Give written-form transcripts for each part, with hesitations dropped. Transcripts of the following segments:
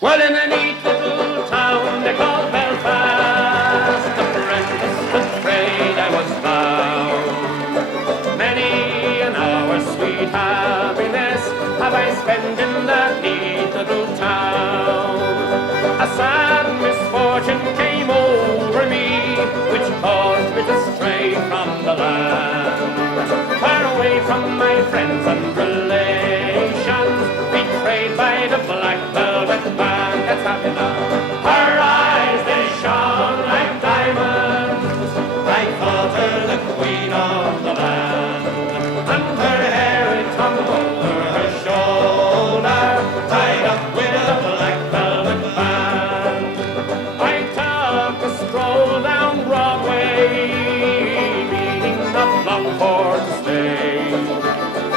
Well, in a neat little town they call Belfast, apprentice to trade I was found. Many an hour sweet happiness have I spent in that neat little town. A sad misfortune came over me, which caused me to stray from the land, far away from my friends and relations, betrayed by the black velvet band. That's happy now. Her eyes, they shone like diamonds. I thought her the queen of the land. And her hair, it hung over her shoulder, tied up with a black velvet band. I took a stroll down Broadway, meaning not long for to stay,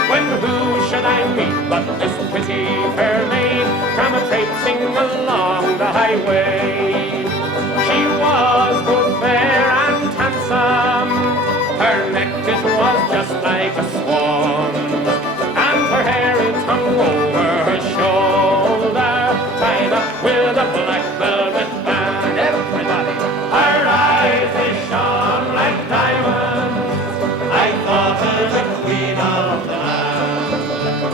when who should I meet but this pretty fair maid come a-traipsing along the highway. She was both fair and handsome, her neck it was just like a swan's, and her hair it hung over her shoulder, tied up with a black velvet band. Everybody, her eyes they shone like diamonds. I thought her the queen of the land,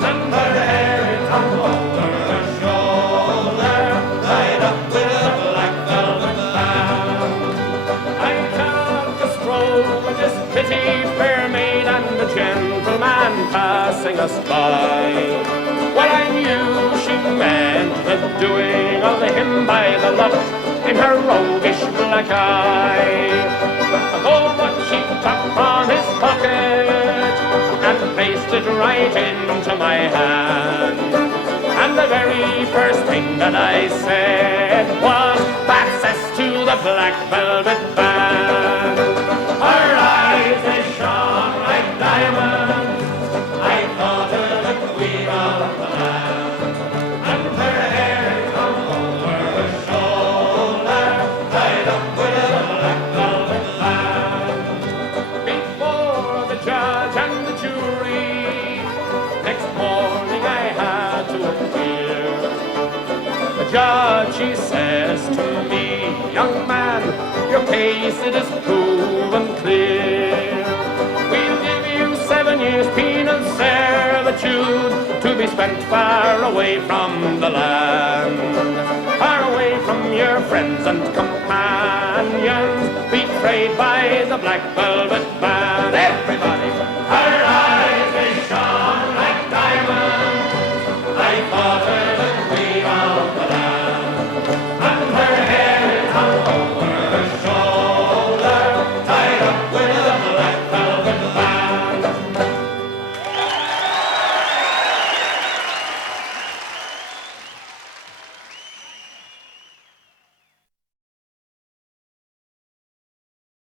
and her hair it hung over her shoulder, tied up with a black velvet band. I took a stroll with this pretty fair maid and a gentleman passing us by. Well, I knew she meant the doing of him by the look in her roguish black eye. Oh, but she took on his pocket and placed it right into my hand. And the very first thing that I said was, "Access to the black velvet band." Her eyes, they shone like diamonds. I thought her the queen of the land. And her hair hung over her shoulder, tied up with a black velvet band. Before the judge and the jury, next morning I had to appear. The judge, he says to me, "Young man, your case it is proven clear. We'll give you 7 years penal servitude to be spent far away from the land, far away from your friends and companions, betrayed by the black velvet band." Everybody,